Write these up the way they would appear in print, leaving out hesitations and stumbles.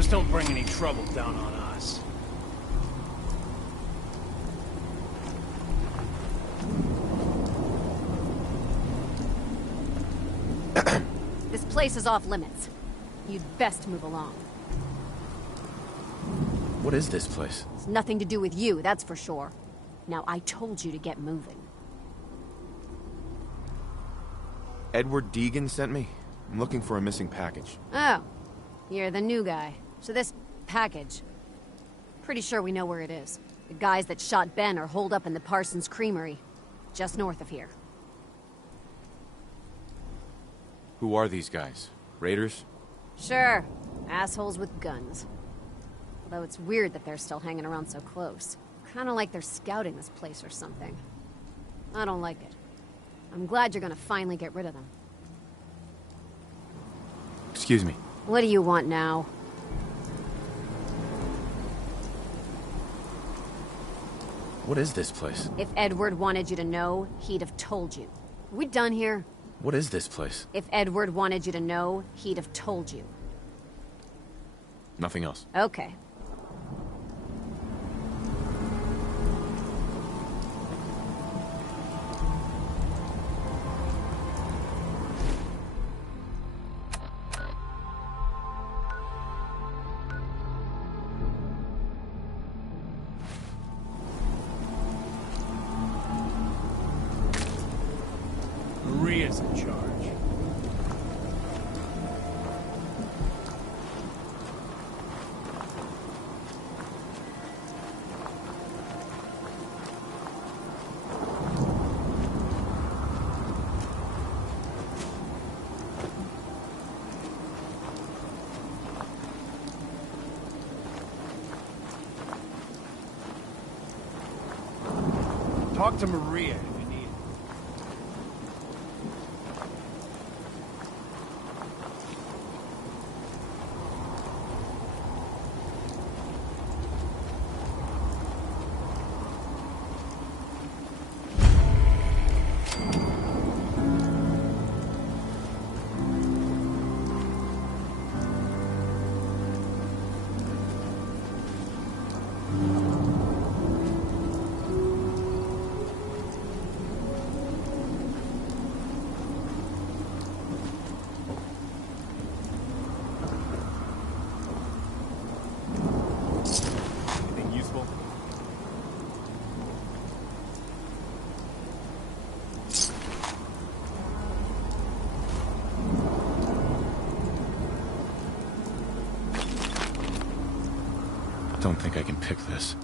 Just don't bring any trouble down on us. This place is off limits. You'd best move along. What is this place? It's nothing to do with you, that's for sure. Now, I told you to get moving. Edward Deegan sent me. I'm looking for a missing package. Oh, you're the new guy. So this package... Pretty sure we know where it is. The guys that shot Ben are holed up in the Parsons Creamery, just north of here. Who are these guys? Raiders? Sure. Assholes with guns. Although it's weird that they're still hanging around so close. Kinda like they're scouting this place or something. I don't like it. I'm glad you're gonna finally get rid of them. Excuse me. What do you want now? What is this place? If Edward wanted you to know, he'd have told you. Are we done here? What is this place? If Edward wanted you to know, he'd have told you. Nothing else. Okay. Maria's in charge. Talk to Maria if you need it. Anything useful? Don't think I can pick this.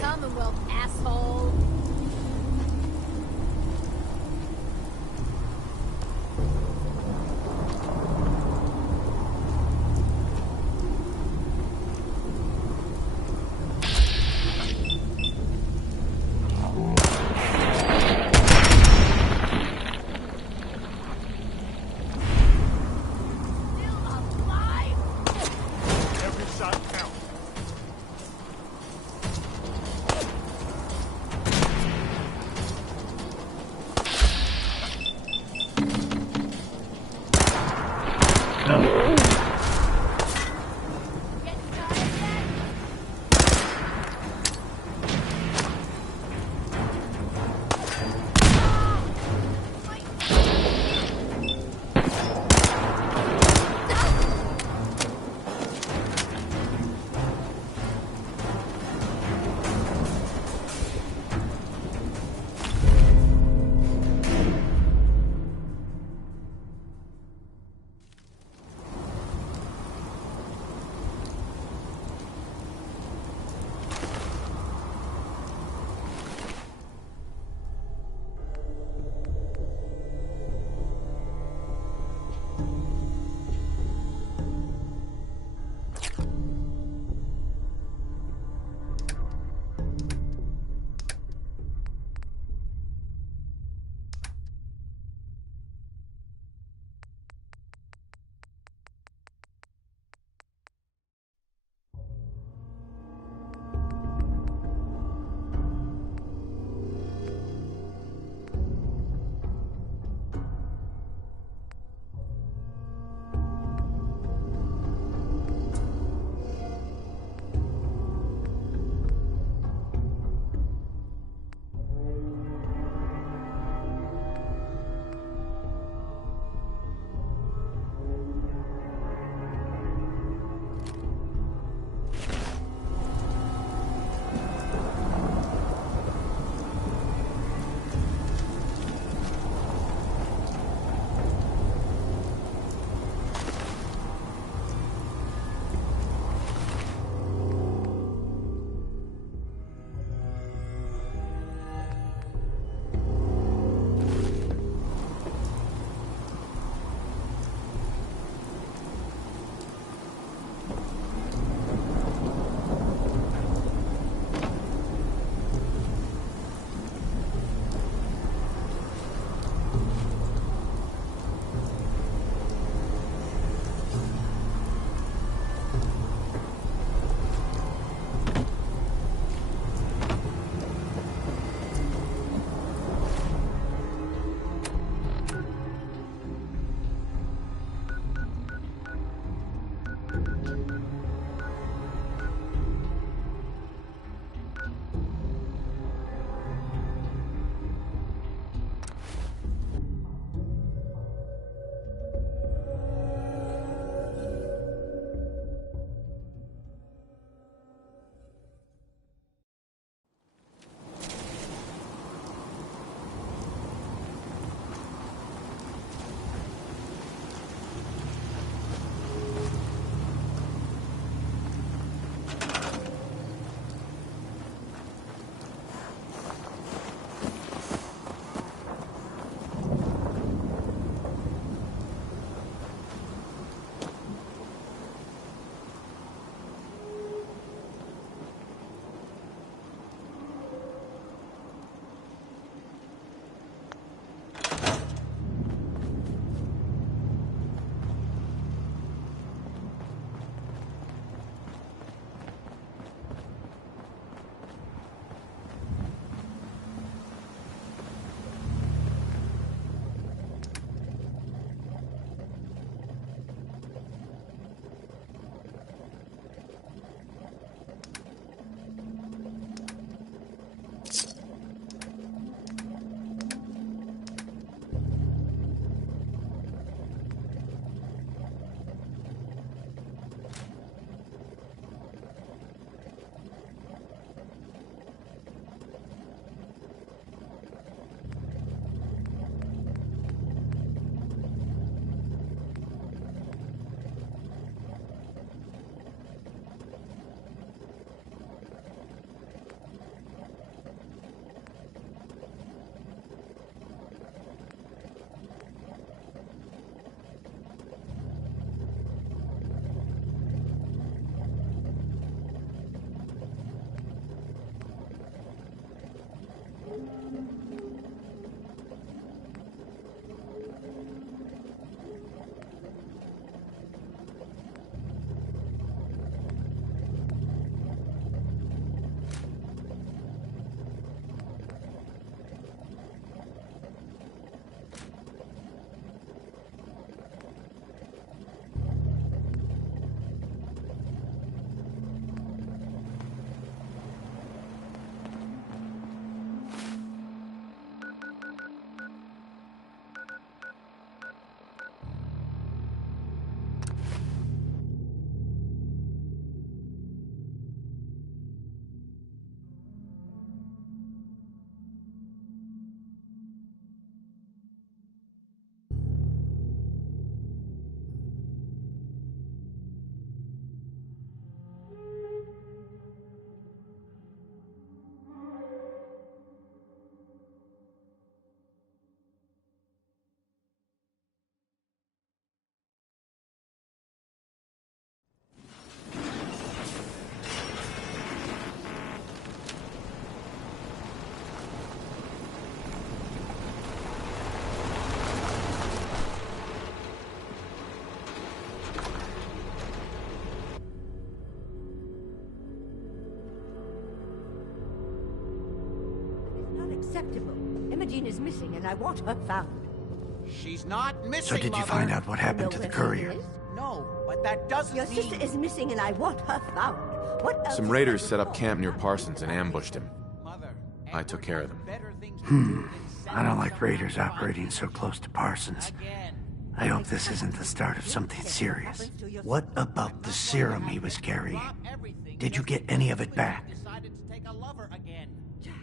Commonwealth, asshole. unacceptable. Imogene is missing and I want her found. She's not missing, So did you find out what happened to the courier? No, but that doesn't Your mean... sister is missing and I want her found. What else? Some raiders set up camp near Parsons and ambushed him. Mother, I took care of them. better things to do than send I don't like someone raiders to operating so close to Parsons. Again. I hope this isn't the start of something serious. What about the serum he was carrying? Drop everything Did you just get any of it because back? you decided to take a lover again. Jack,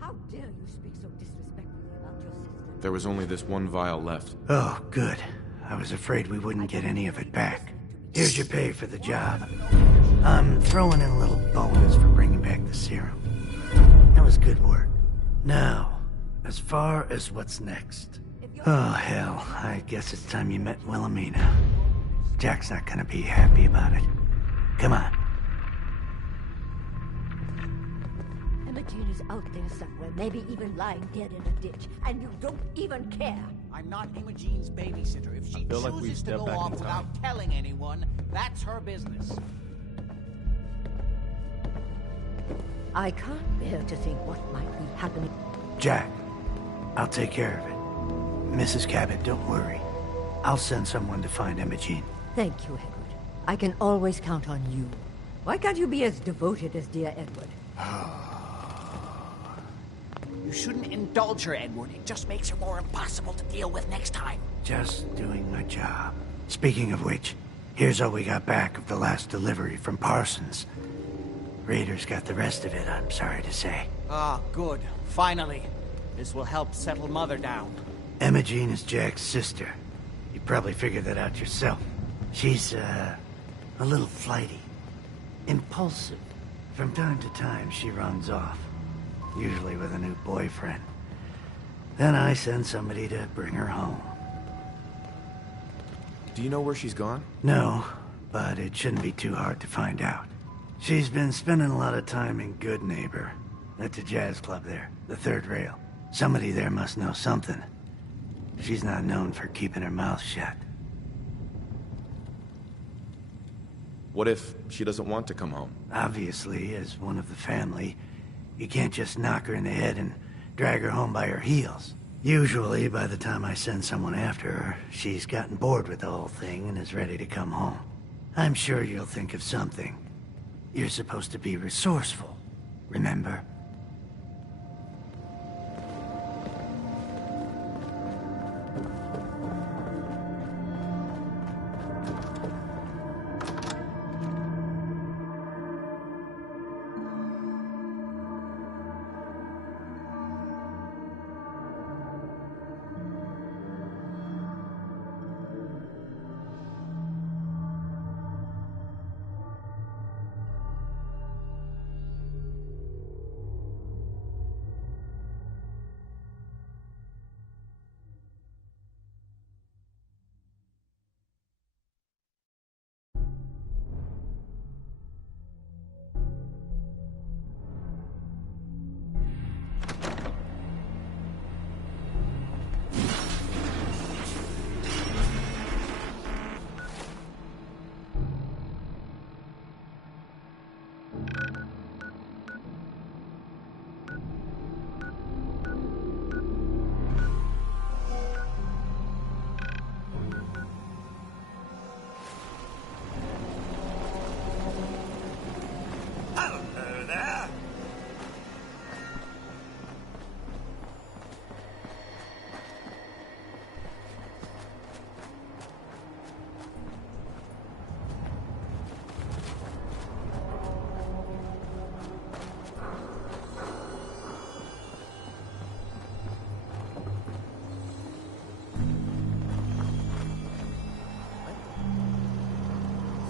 how dare you speak so disrespectfully about your sister? There was only this one vial left. Oh, good. I was afraid we wouldn't get any of it back. Here's your pay for the job. I'm throwing in a little bonus for bringing back the serum. That was good work. Now, as far as what's next. Oh, hell. I guess it's time you met Wilhelmina. Jack's not gonna be happy about it. Come on. Imogene is out there somewhere, maybe even lying dead in a ditch, and you don't even care. I'm not Imogene's babysitter. If she feel like we've chooses to stepped go back in off time. without telling anyone, that's her business. I can't bear to think what might be happening. Jack, I'll take care of it. Mrs. Cabot, don't worry. I'll send someone to find Imogene. Thank you, Edward. I can always count on you. Why can't you be as devoted as dear Edward? You shouldn't indulge her, Edward. It just makes her more impossible to deal with next time. Just doing my job. Speaking of which, here's all we got back of the last delivery from Parsons. Raiders got the rest of it, I'm sorry to say. Ah, good. Finally. This will help settle Mother down. Imogene is Jack's sister. You probably figured that out yourself. She's, a little flighty. Impulsive. From time to time, she runs off. Usually with a new boyfriend. Then I send somebody to bring her home. Do you know where she's gone? No, but it shouldn't be too hard to find out. She's been spending a lot of time in Good Neighbor. That's a jazz club there, the third rail. Somebody there must know something. She's not known for keeping her mouth shut. What if she doesn't want to come home? Obviously, as one of the family, you can't just knock her in the head and drag her home by her heels. Usually, by the time I send someone after her, she's gotten bored with the whole thing and is ready to come home. I'm sure you'll think of something. You're supposed to be resourceful, remember?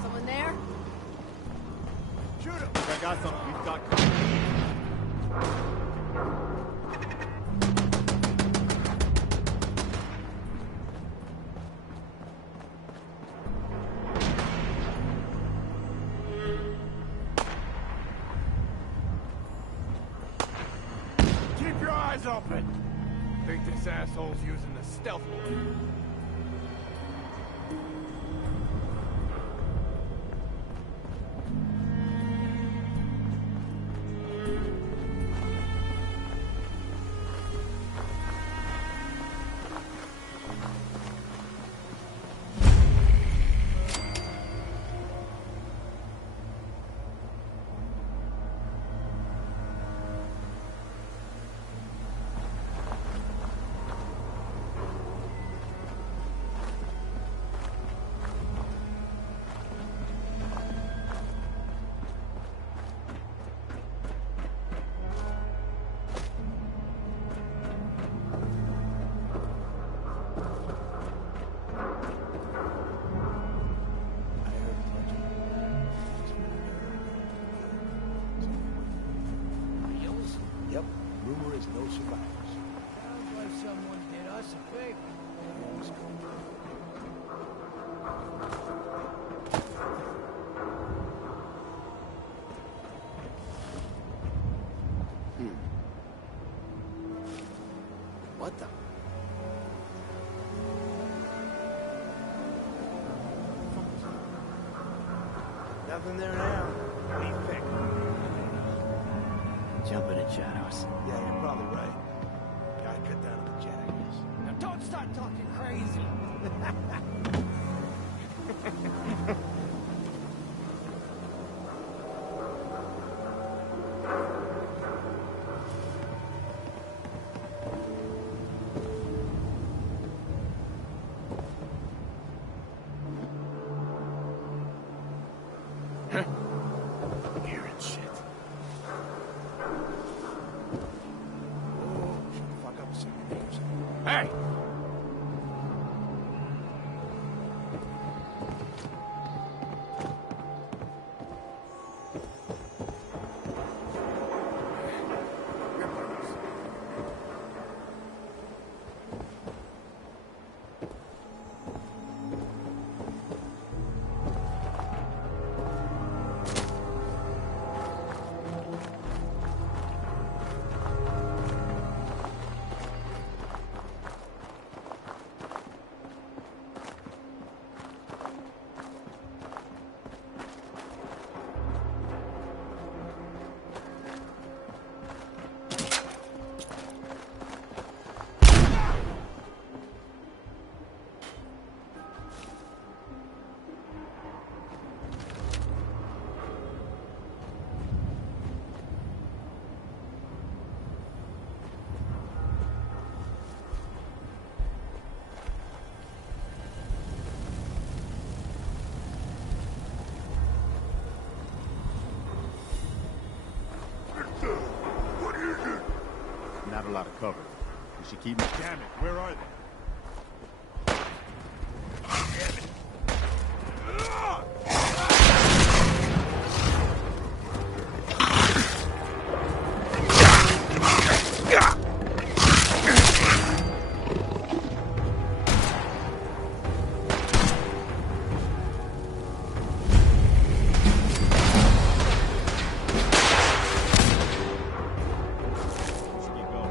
Someone there? Shoot him! I got something. He's got company. Keep your eyes open! Think this asshole's using the stealth mode. rumor is no survivors. Sounds like someone did us a favor. What the? Nothing there now. What do you think? Jumping at shadows. Yeah, you're probably right. Gotta cut down on the jet, I guess. Now don't start talking crazy. Hearing shit. Oh, shut the fuck up a second. Hear something. Hey! Not a lot of cover. We should keep... Damn it, where are they? We should keep going.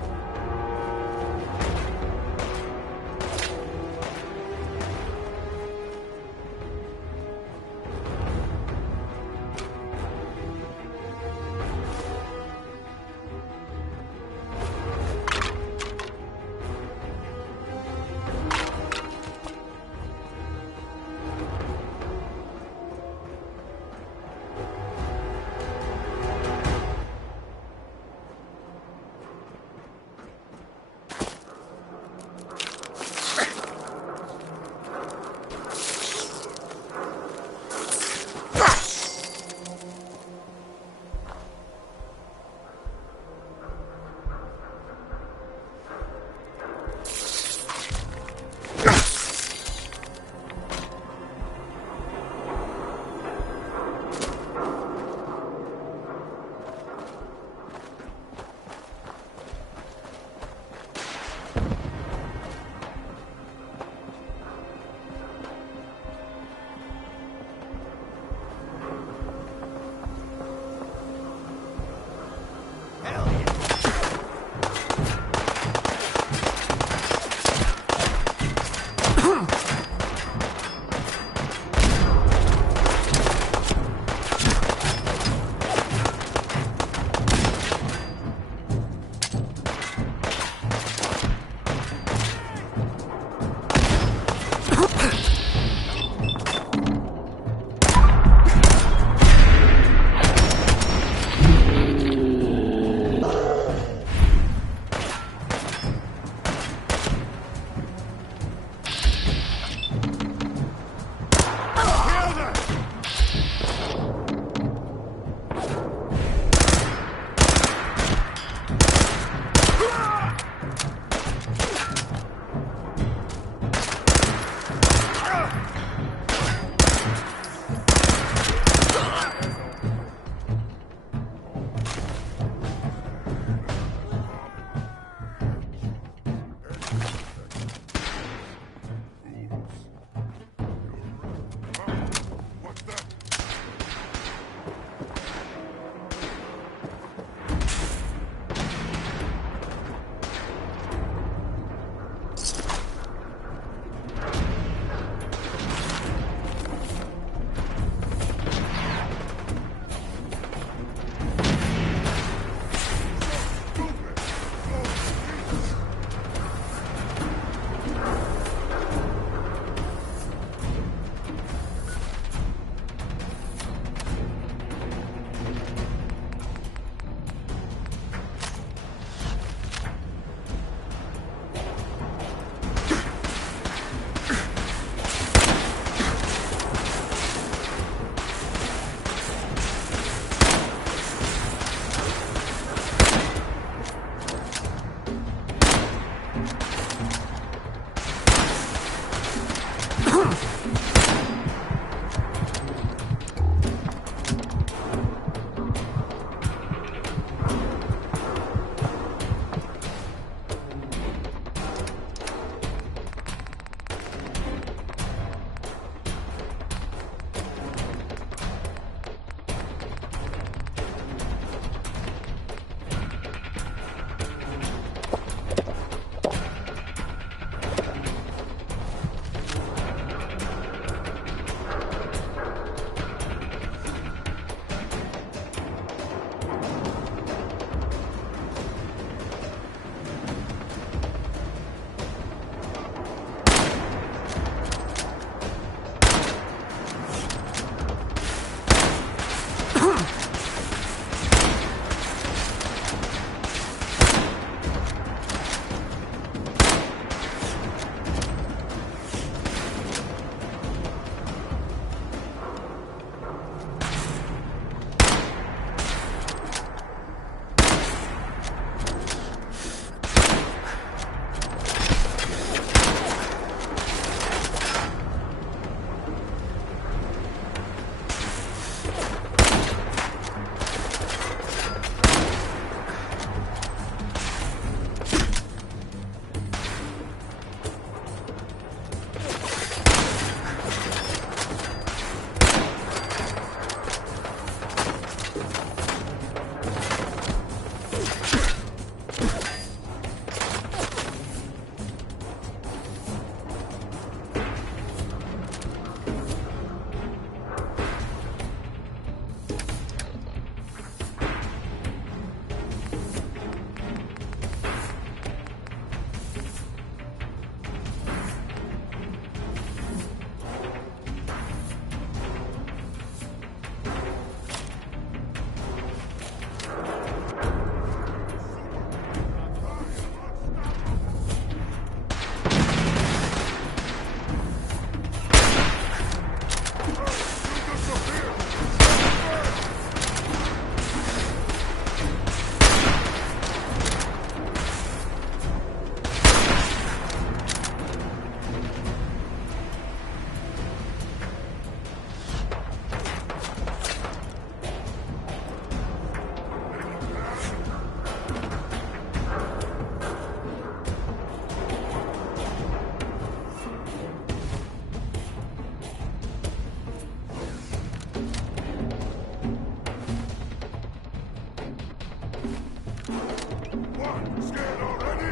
What? Scared already?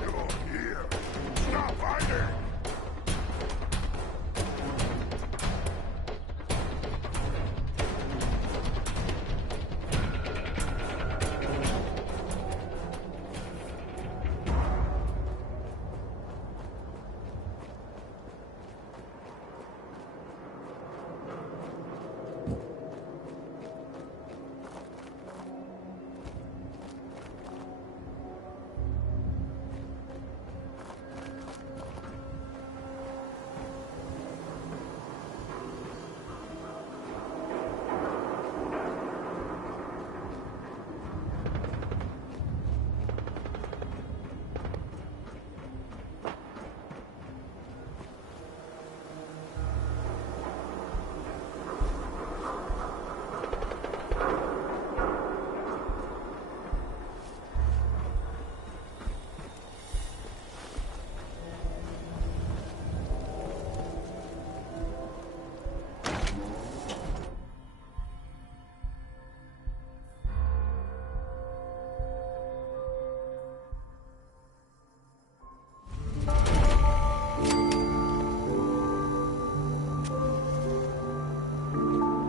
You're here. Stop hiding.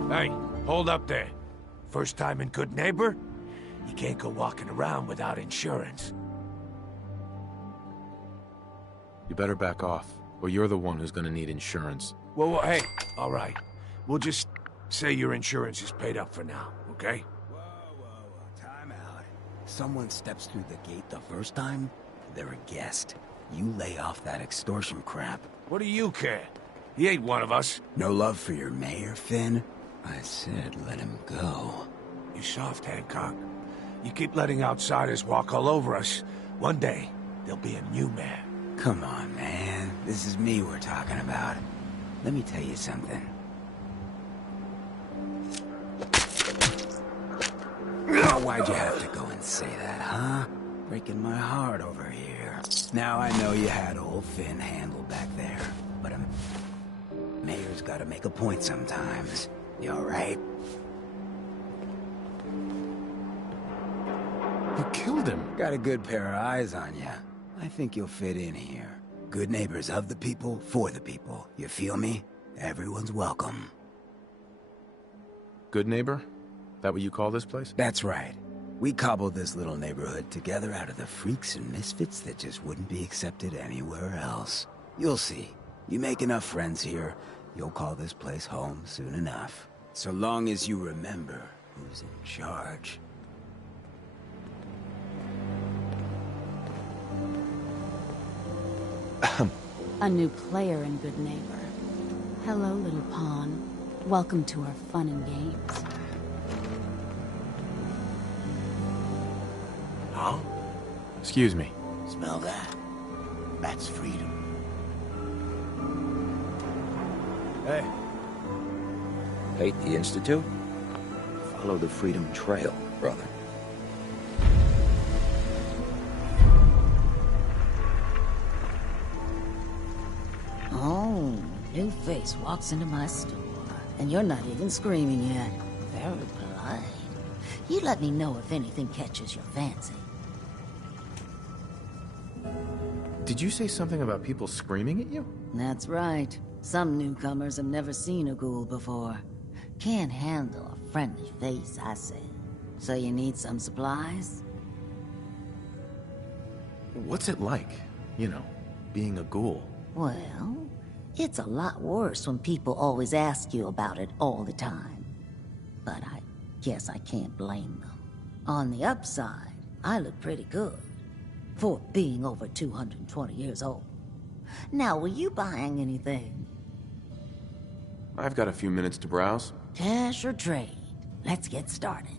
Hey, hold up there. First time in Good Neighbor? You can't go walking around without insurance. You better back off, or you're the one who's gonna need insurance. Well, hey, all right. We'll just say your insurance is paid up for now, okay? Whoa. Time out. Someone steps through the gate the first time, they're a guest. You lay off that extortion crap. What do you care? He ain't one of us. No love for your mayor, Finn? I said let him go. You soft, Hancock. You keep letting outsiders walk all over us. One day, there'll be a new mayor. Come on, man. This is me we're talking about. Let me tell you something. Now, why'd you have to go and say that, huh? Breaking my heart over here. Now I know you had old Finn handled back there, but a mayor's gotta make a point sometimes. You alright? You killed him. Got a good pair of eyes on you. I think you'll fit in here. Good neighbors of the people, for the people. You feel me? Everyone's welcome. Good neighbor? That what you call this place? That's right. We cobbled this little neighborhood together out of the freaks and misfits that just wouldn't be accepted anywhere else. You'll see. You make enough friends here, you'll call this place home soon enough. So long as you remember who's in charge. A new player in Good Neighbor. Hello, little pawn. Welcome to our fun and games. Huh? Excuse me. Smell that? That's freedom. Hey. Hate the Institute? Follow the Freedom Trail, brother. Oh, new face walks into my store, and you're not even screaming yet. Very polite. You let me know if anything catches your fancy. Did you say something about people screaming at you? That's right. Some newcomers have never seen a ghoul before. Can't handle a friendly face, I said. So you need some supplies? What's it like, you know, being a ghoul? Well, it's a lot worse when people always ask you about it all the time. But I guess I can't blame them. On the upside, I look pretty good for being over 220 years old. Now, were you buying anything? I've got a few minutes to browse. Cash or trade? Let's get started.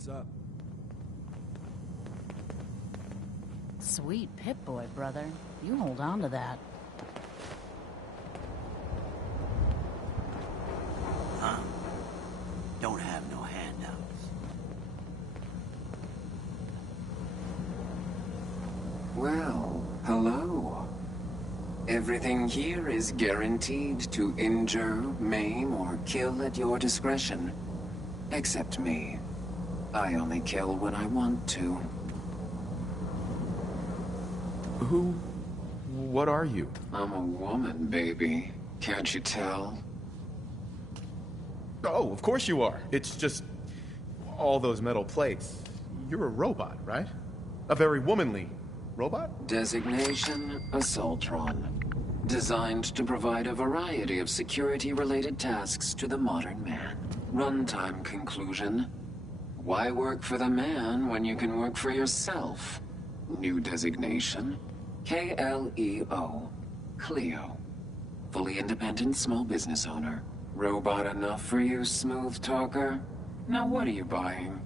What's up? Sweet Pip-Boy, brother. You hold on to that. Huh? Don't have no handouts. Well, hello. Everything here is guaranteed to injure, maim, or kill at your discretion. Except me. I only kill when I want to. What are you? I'm a woman, baby. Can't you tell? Oh, of course you are. It's just all those metal plates. You're a robot, right? A very womanly robot? Designation, Assaultron. Designed to provide a variety of security-related tasks to the modern man. Runtime conclusion. Why work for the man when you can work for yourself? New designation. KLEO. Cleo. Fully independent small business owner. Robot enough for you, smooth talker? Now what are you buying?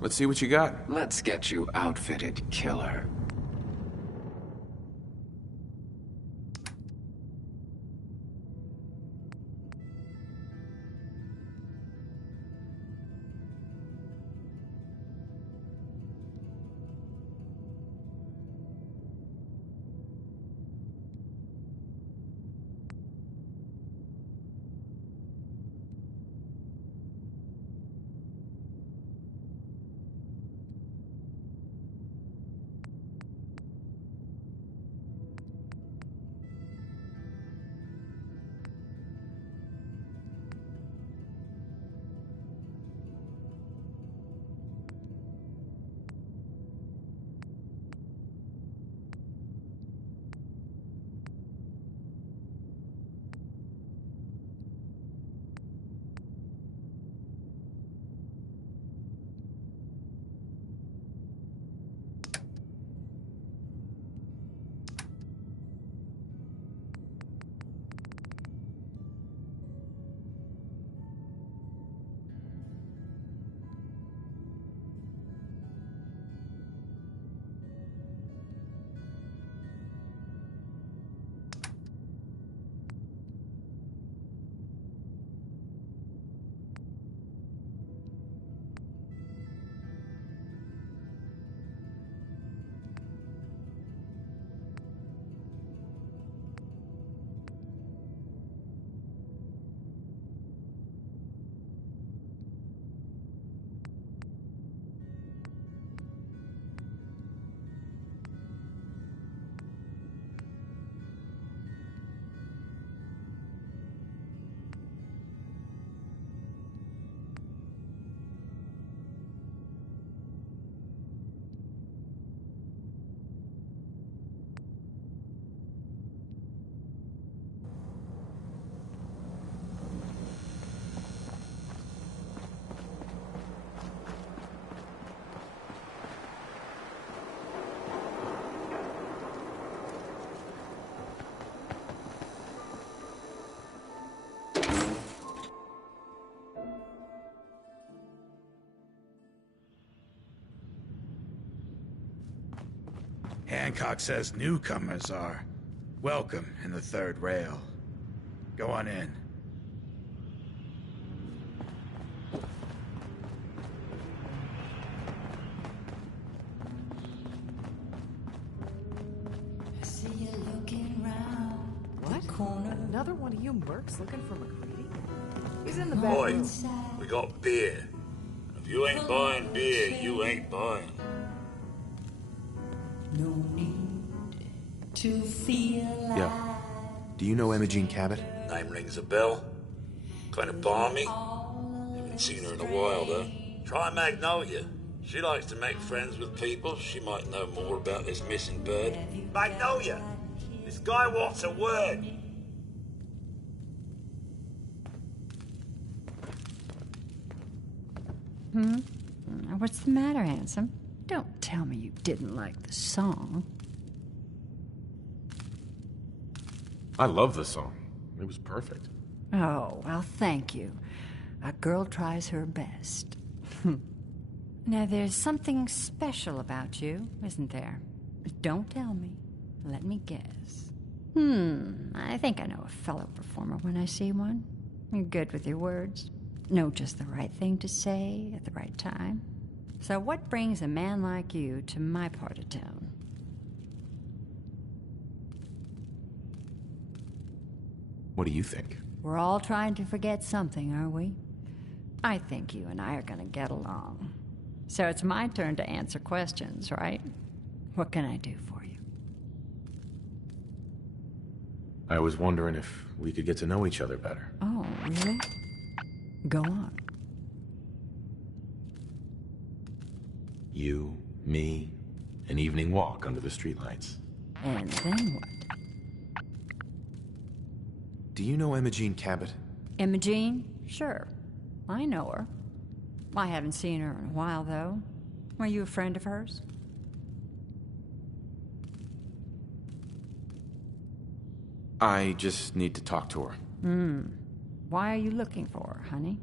Let's see what you got. Let's get you outfitted, killer. Hancock says newcomers are welcome in the third rail. Go on in. What? Another one of you mercs looking for McCready? He's in the back Boy, room. we got beer. If you ain't buying beer, you ain't buying. No need to feel like Yeah. Do you know Imogene Cabot? Name rings a bell. Kind of balmy. Haven't seen her in a while, though. Try Magnolia. She likes to make friends with people. She might know more about this missing bird. Magnolia! This guy wants a word. What's the matter, handsome? Don't tell me you didn't like the song. I love the song. It was perfect. Oh, well, thank you. A girl tries her best. Now, there's something special about you, isn't there? Don't tell me. Let me guess. I think I know a fellow performer when I see one. You're good with your words. Know just the right thing to say at the right time. So what brings a man like you to my part of town? What do you think? We're all trying to forget something, are we? I think you and I are gonna get along. So it's my turn to answer questions, right? What can I do for you? I was wondering if we could get to know each other better. Oh, really? Go on. You, me, an evening walk under the streetlights. And then what? Do you know Imogene Cabot? Imogene? Sure. I know her. I haven't seen her in a while, though. Were you a friend of hers? I just need to talk to her. Why are you looking for her, honey?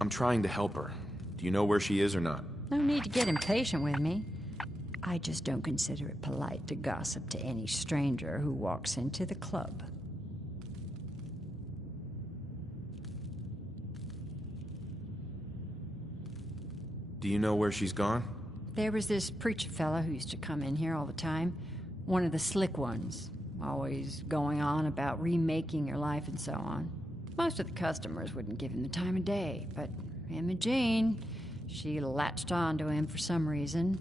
I'm trying to help her. Do you know where she is or not? No need to get impatient with me. I just don't consider it polite to gossip to any stranger who walks into the club. Do you know where she's gone? There was this preacher fella who used to come in here all the time. One of the slick ones. Always going on about remaking your life and so on. Most of the customers wouldn't give him the time of day, but Imogene, she latched on to him for some reason.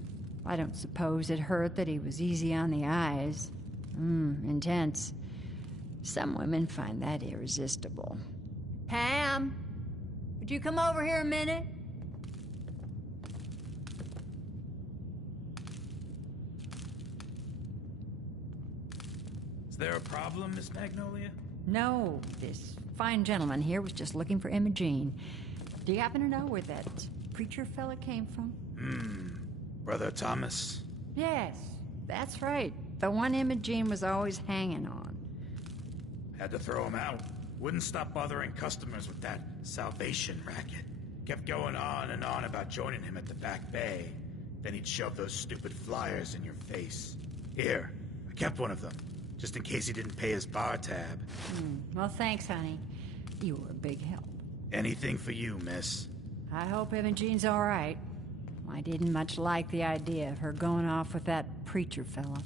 I don't suppose it hurt that he was easy on the eyes. Intense. Some women find that irresistible. Pam, would you come over here a minute? Is there a problem, Miss Magnolia? No, this fine gentleman here was just looking for Imogene. Do you happen to know where that preacher fella came from? Brother Thomas? Yes, that's right. The one Imogene was always hanging on. Had to throw him out. Wouldn't stop bothering customers with that salvation racket. Kept going on and on about joining him at the back bay. Then he'd shove those stupid flyers in your face. Here, I kept one of them, just in case he didn't pay his bar tab. Well, thanks, honey. You were a big help. Anything for you, miss. I hope Imogene's all right. I didn't much like the idea of her going off with that preacher fella.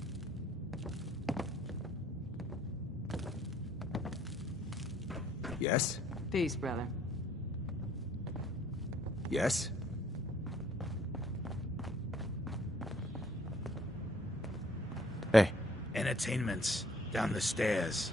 Yes? Peace, brother. Yes? Hey. Entertainment's down the stairs.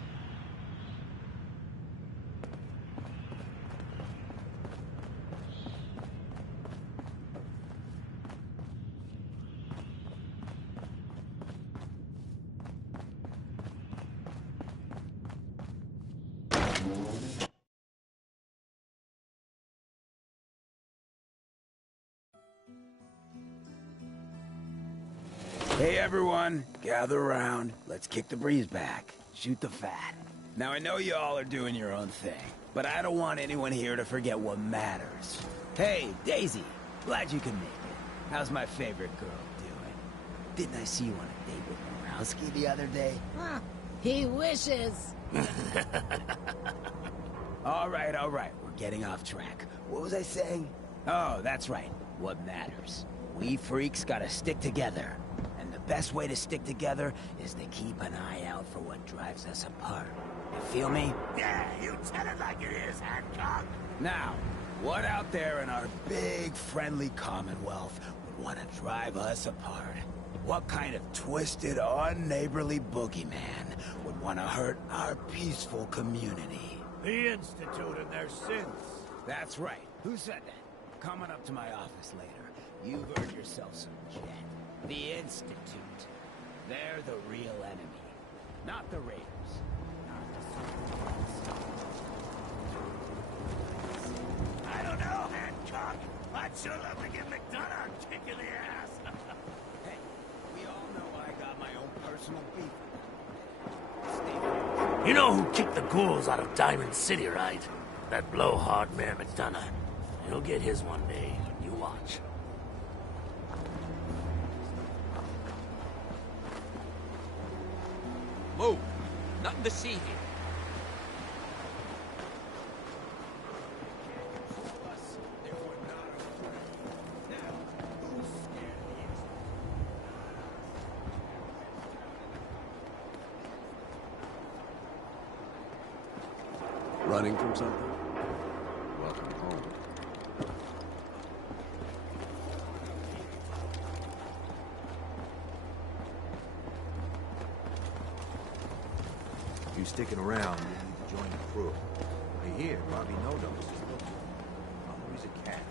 Hey everyone, gather around. Let's kick the breeze back. Shoot the fat. Now I know you all are doing your own thing, but I don't want anyone here to forget what matters. Hey, Daisy, glad you could make it. How's my favorite girl doing? Didn't I see you on a date with Morowski the other day? He wishes. All right, we're getting off track. What was I saying? Oh, that's right, what matters. We freaks gotta stick together. And the best way to stick together is to keep an eye out for what drives us apart. You feel me? Yeah, you tell it like it is, Hancock. Now, what out there in our big, friendly Commonwealth would want to drive us apart? What kind of twisted, unneighborly boogeyman would want to hurt our peaceful community? The Institute and their sins. That's right. Who said that? Coming up to my office later. You've earned yourself some jet. The Institute. They're the real enemy. Not the Raiders. Not the Superboys. I don't know, Hancock. I'd sure love to give McDonough a kick in the ass. Hey, we all know I got my own personal beef. You know who kicked the ghouls out of Diamond City, right? That blowhard Mayor McDonough. He'll get his one day. You watch. Move. Nothing to see here. Running from something? Welcome home. You sticking around, you need to join the crew. Hey, here, Bobby No-Nos is looking. He's a catch.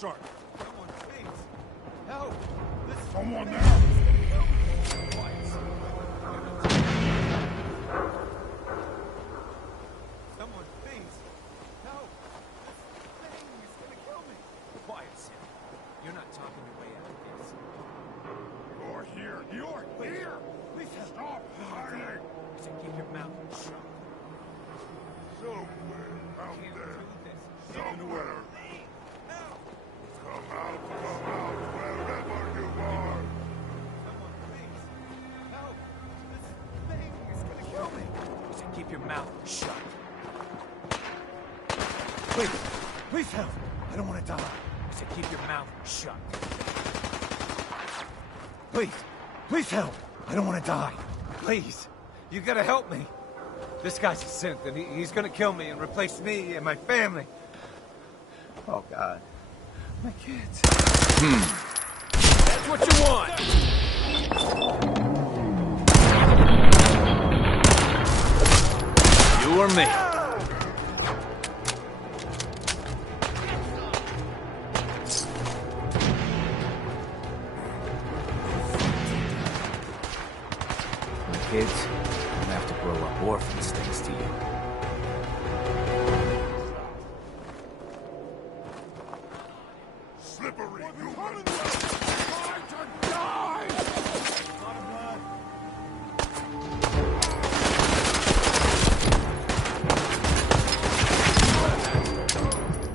Sharp. Someone, please. Help! Someone there! Someone, please. Help! This thing is gonna kill me. Quiet, Sam. You're not talking your way out of this. You're here! You're here! Please help. Stop hiding! So keep your mouth shut. Somewhere out Can't there. do this. Somewhere. Help! Come out, wherever you are. Someone, please. Help! This thing is gonna kill me. So keep your mouth shut. Please. Please help. I don't want to die. So keep your mouth shut. Please. Please help. I don't want to die. Please. You gotta help me. This guy's a synth, and he's gonna kill me and replace me and my family. Oh, God. My kids. That's what you want! You or me? My kids don't have to grow up orphans thanks to you. Slippery, you will try to die!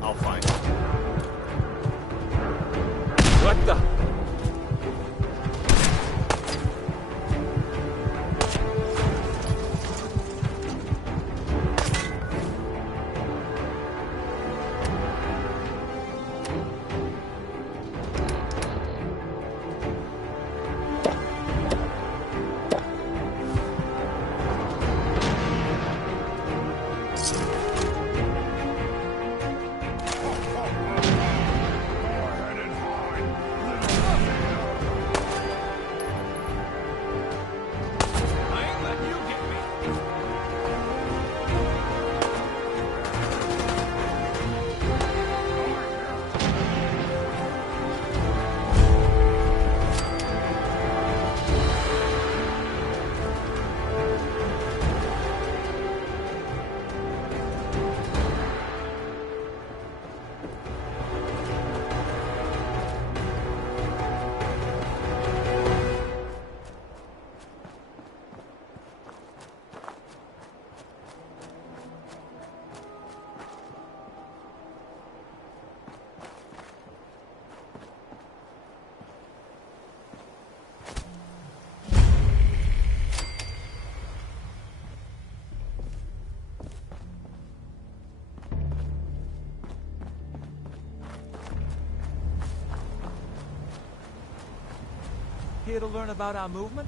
I'll find it. What the? Here to learn about our movement?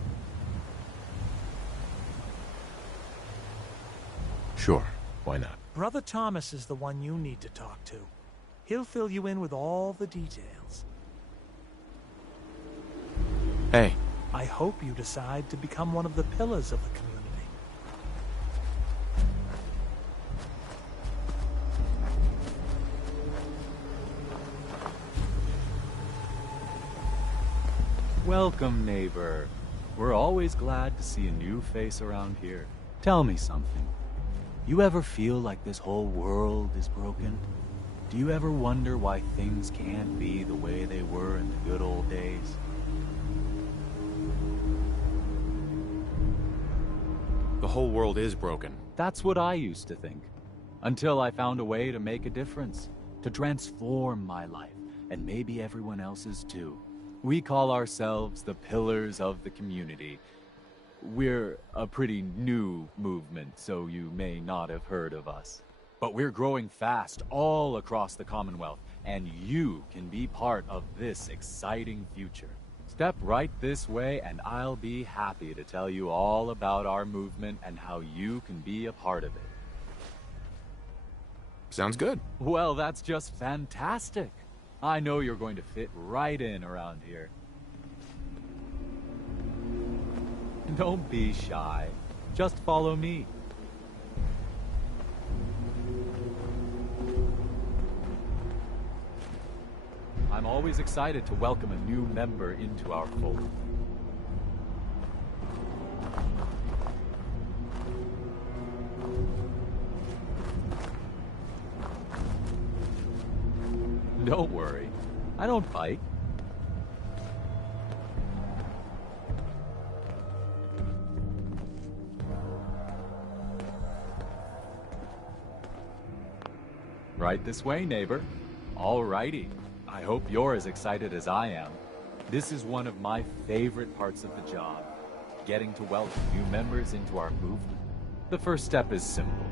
Sure, why not? Brother Thomas is the one you need to talk to. He'll fill you in with all the details. Hey. I hope you decide to become one of the pillars of the community. Welcome, neighbor. We're always glad to see a new face around here. Tell me something. You ever feel like this whole world is broken? Do you ever wonder why things can't be the way they were in the good old days? The whole world is broken. That's what I used to think. Until I found a way to make a difference. To transform my life, and maybe everyone else's too. We call ourselves the Pillars of the Community. We're a pretty new movement, so you may not have heard of us. But we're growing fast all across the Commonwealth, and you can be part of this exciting future. Step right this way, and I'll be happy to tell you all about our movement and how you can be a part of it. Sounds good. Well, that's just fantastic. I know you're going to fit right in around here. Don't be shy. Just follow me. I'm always excited to welcome a new member into our fold. Don't worry. I don't bite. Right this way, neighbor. Alrighty. I hope you're as excited as I am. This is one of my favorite parts of the job. Getting to welcome new members into our movement. The first step is simple.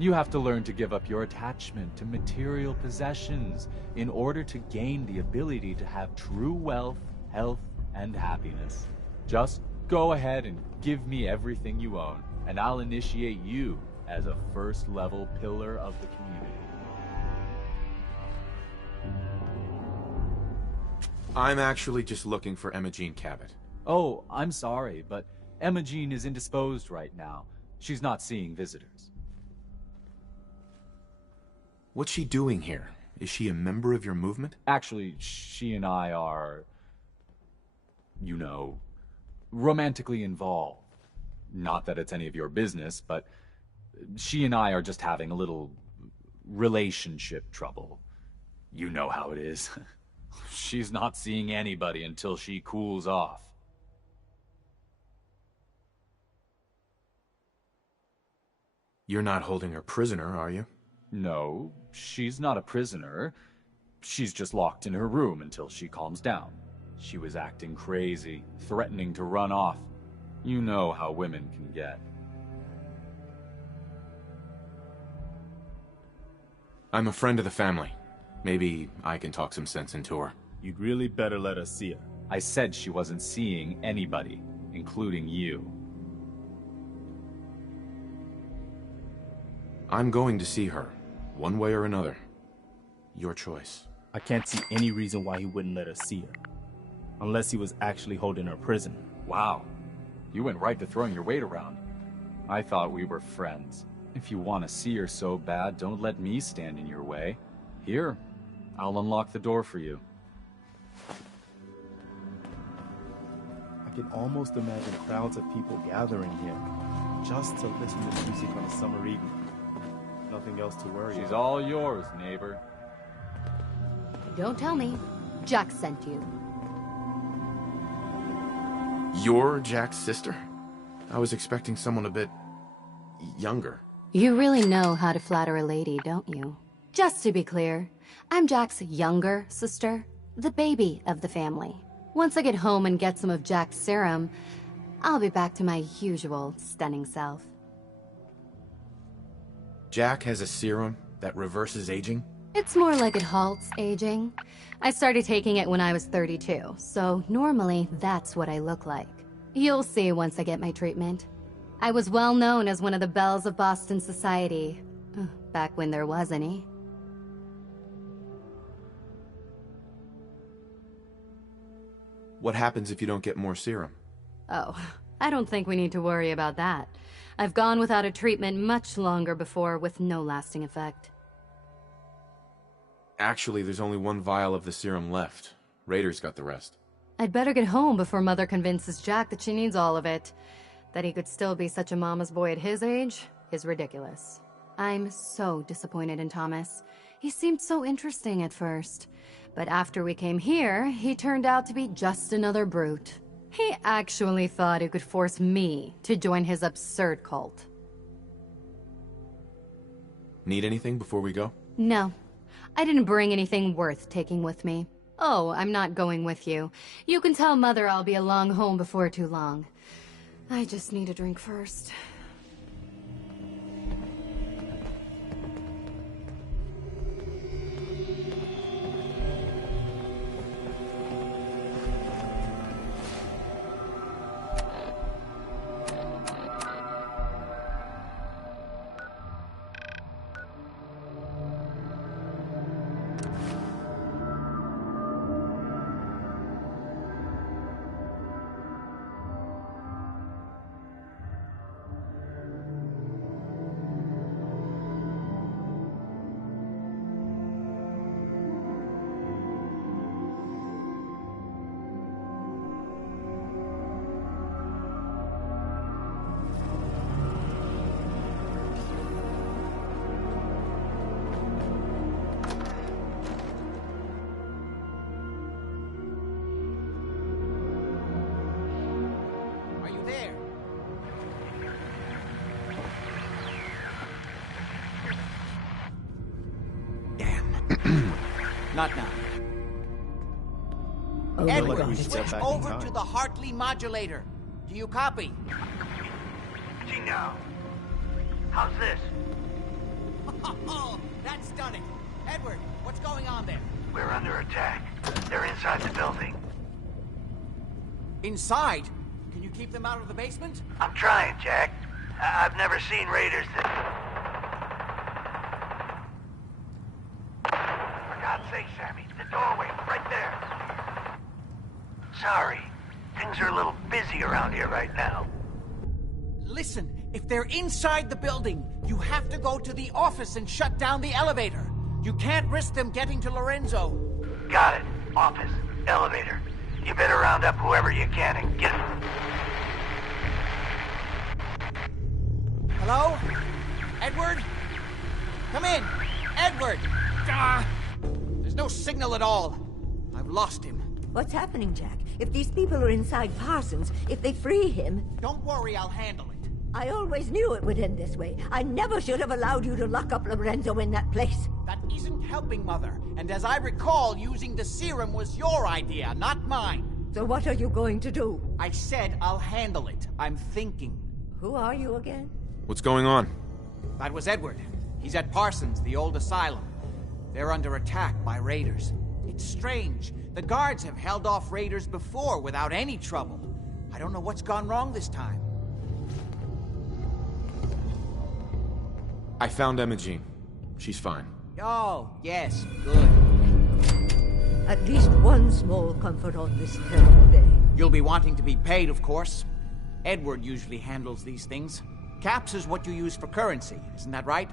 You have to learn to give up your attachment to material possessions in order to gain the ability to have true wealth, health, and happiness. Just go ahead and give me everything you own, and I'll initiate you as a first-level pillar of the community. I'm actually just looking for Emma Jean Cabot. Oh, I'm sorry, but Emma Jean is indisposed right now. She's not seeing visitors. What's she doing here? Is she a member of your movement? Actually, she and I are, you know, romantically involved. Not that it's any of your business, but she and I are just having a little relationship trouble. You know how it is. She's not seeing anybody until she cools off. You're not holding her prisoner, are you? No, she's not a prisoner. She's just locked in her room until she calms down. She was acting crazy, threatening to run off. You know how women can get. I'm a friend of the family. Maybe I can talk some sense into her. You'd really better let us see her. I said she wasn't seeing anybody, including you. I'm going to see her, one way or another. Your choice. I can't see any reason why he wouldn't let us see her. Unless he was actually holding her prisoner. Wow. You went right to throwing your weight around. I thought we were friends. If you want to see her so bad, don't let me stand in your way. Here, I'll unlock the door for you. I can almost imagine crowds of people gathering here, just to listen to music on a summer evening. Nothing else to worry about. She's all yours, neighbor. Don't tell me. Jack sent you. You're Jack's sister? I was expecting someone a bit younger. You really know how to flatter a lady, don't you? Just to be clear, I'm Jack's younger sister, the baby of the family. Once I get home and get some of Jack's serum, I'll be back to my usual stunning self. Jack has a serum that reverses aging? It's more like it halts aging. I started taking it when I was 32, so normally that's what I look like. You'll see once I get my treatment. I was well known as one of the belles of Boston society, back when there was any. What happens if you don't get more serum? Oh, I don't think we need to worry about that. I've gone without a treatment much longer before with no lasting effect. Actually, there's only one vial of the serum left. Raiders got the rest. I'd better get home before Mother convinces Jack that she needs all of it. That he could still be such a mama's boy at his age is ridiculous. I'm so disappointed in Thomas. He seemed so interesting at first. But after we came here, he turned out to be just another brute. He actually thought he could force me to join his absurd cult. Need anything before we go? No. I didn't bring anything worth taking with me. Oh, I'm not going with you. You can tell Mother I'll be along home before too long. I just need a drink first. Not now. Oh, Edward, like we switch stepped back in over time. to the Hartley modulator. Do you copy? See now. How's this? Oh, that's stunning. Edward, what's going on there? We're under attack. They're inside the building. Inside? Can you keep them out of the basement? I'm trying, Jack. I've never seen raiders that... For God's sake, Sammy, the doorway, right there. Sorry. Things are a little busy around here right now. Listen, if they're inside the building, you have to go to the office and shut down the elevator. You can't risk them getting to Lorenzo. Got it. Office. Elevator. You better round up whoever you can and get... Hello? Edward? Come in. Edward! There's no signal at all. I've lost him. What's happening, Jack? If these people are inside Parsons, if they free him... Don't worry, I'll handle it. I always knew it would end this way. I never should have allowed you to lock up Lorenzo in that place. That isn't helping, Mother. And as I recall, using the serum was your idea, not mine. So what are you going to do? I said I'll handle it. I'm thinking. Who are you again? What's going on? That was Edward. He's at Parsons, the old asylum. They're under attack by raiders. It's strange. The guards have held off raiders before without any trouble. I don't know what's gone wrong this time. I found Imogene. She's fine. Oh, yes, good. At least one small comfort on this terrible day. You'll be wanting to be paid, of course. Edward usually handles these things. Caps is what you use for currency, isn't that right?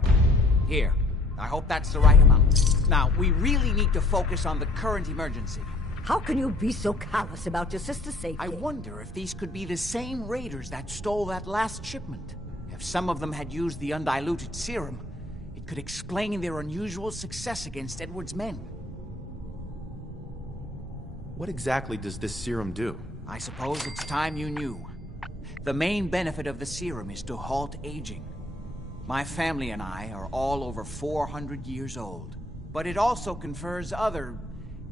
Here, I hope that's the right amount. Now, we really need to focus on the current emergency. How can you be so callous about your sister's safety? I wonder if these could be the same raiders that stole that last shipment. If some of them had used the undiluted serum, it could explain their unusual success against Edward's men. What exactly does this serum do? I suppose it's time you knew. The main benefit of the serum is to halt aging. My family and I are all over 400 years old. But it also confers other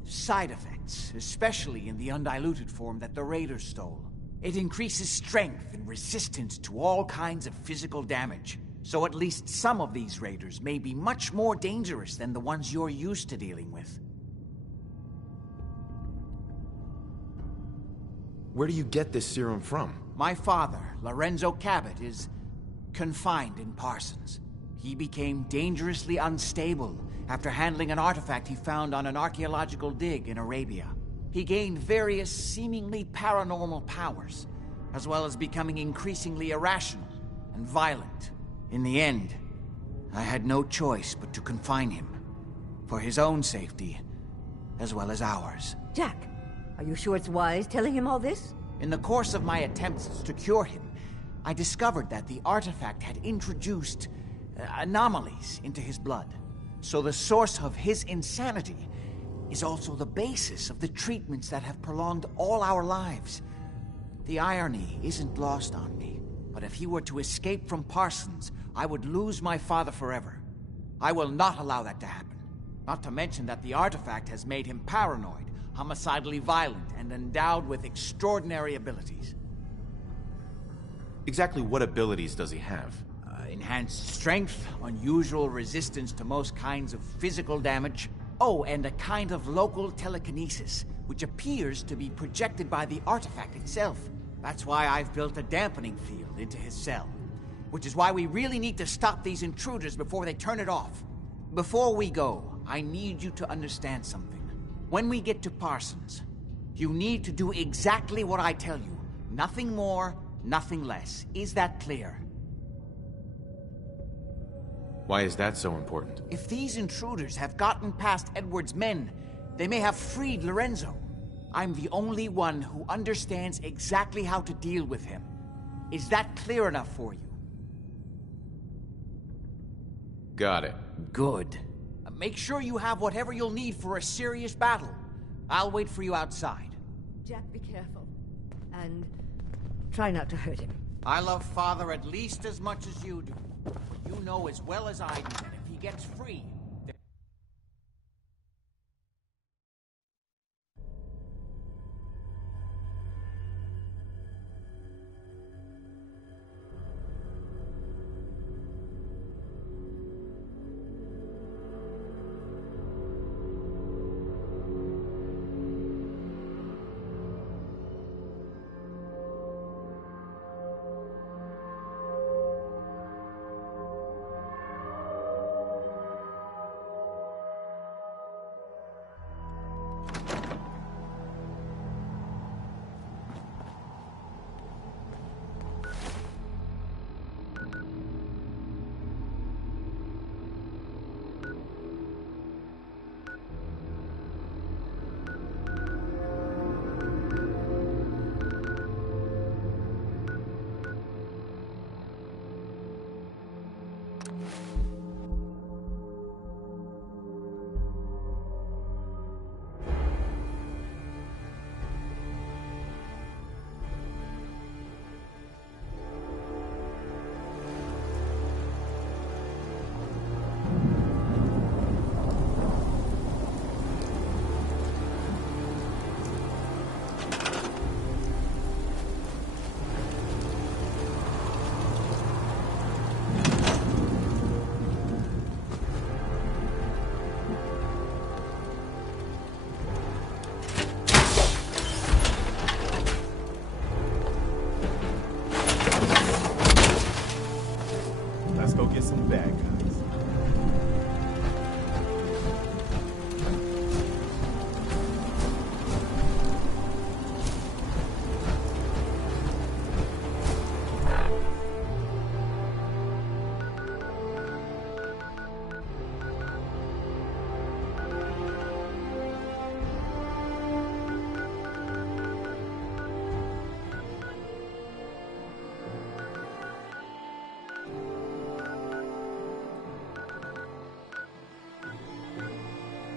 side effects, especially in the undiluted form that the raiders stole. It increases strength and resistance to all kinds of physical damage. So at least some of these raiders may be much more dangerous than the ones you're used to dealing with. Where do you get this serum from? My father, Lorenzo Cabot, is confined in Parsons. He became dangerously unstable after handling an artifact he found on an archaeological dig in Arabia. He gained various seemingly paranormal powers, as well as becoming increasingly irrational and violent. In the end, I had no choice but to confine him, for his own safety, as well as ours. Jack, are you sure it's wise telling him all this? In the course of my attempts to cure him, I discovered that the artifact had introduced anomalies into his blood. So the source of his insanity is also the basis of the treatments that have prolonged all our lives. The irony isn't lost on me, but if he were to escape from Parsons, I would lose my father forever. I will not allow that to happen. Not to mention that the artifact has made him paranoid, homicidally violent, and endowed with extraordinary abilities. Exactly what abilities does he have? Enhanced strength, unusual resistance to most kinds of physical damage. Oh, and a kind of local telekinesis, which appears to be projected by the artifact itself. That's why I've built a dampening field into his cell. Which is why we really need to stop these intruders before they turn it off. Before we go, I need you to understand something. When we get to Parsons, you need to do exactly what I tell you. Nothing more, nothing less. Is that clear? Why is that so important? If these intruders have gotten past Edward's men, they may have freed Lorenzo. I'm the only one who understands exactly how to deal with him. Is that clear enough for you? Got it. Good. Make sure you have whatever you'll need for a serious battle. I'll wait for you outside. Jack, be careful. And try not to hurt him. I love Father at least as much as you do. But you know as well as I do that if he gets free...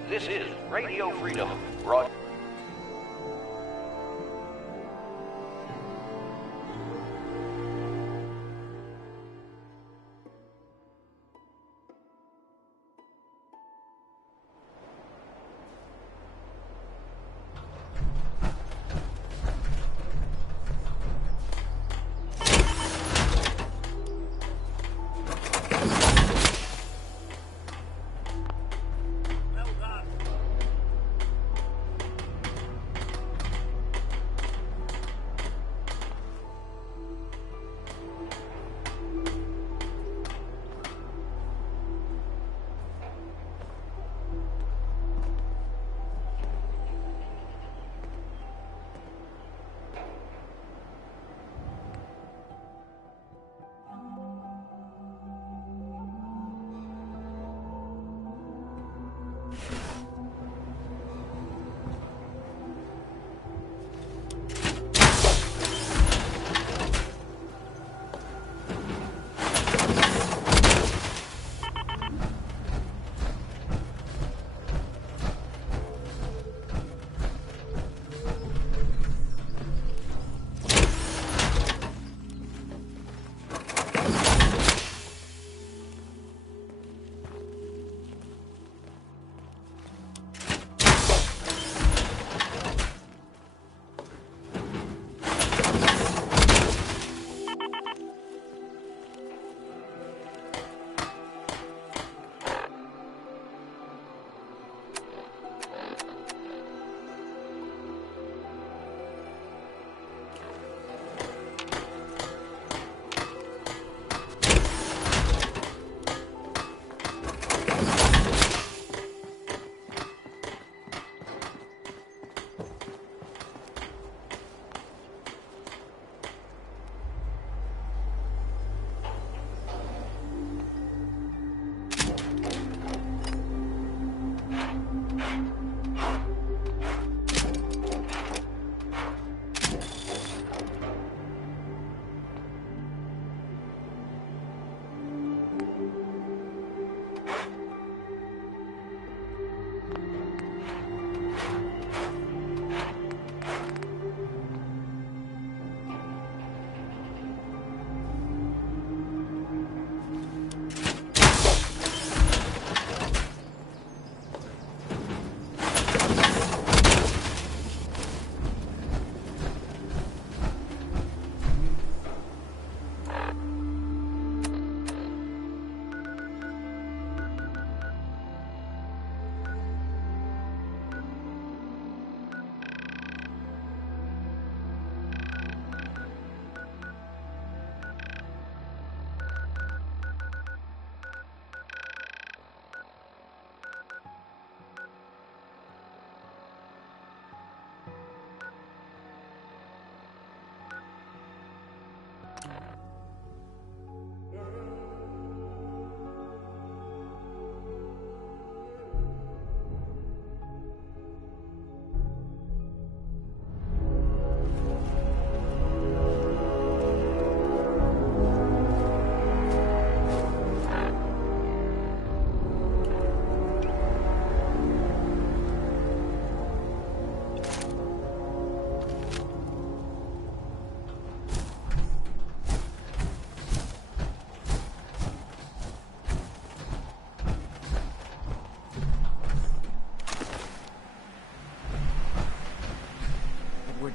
This is Radio Freedom, broad.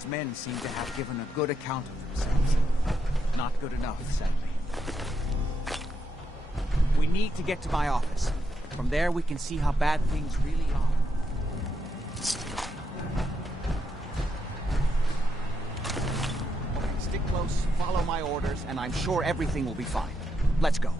Lorenzo's men seem to have given a good account of themselves. Not good enough, sadly. We need to get to my office. From there, we can see how bad things really are. Okay, stick close, follow my orders, and I'm sure everything will be fine. Let's go.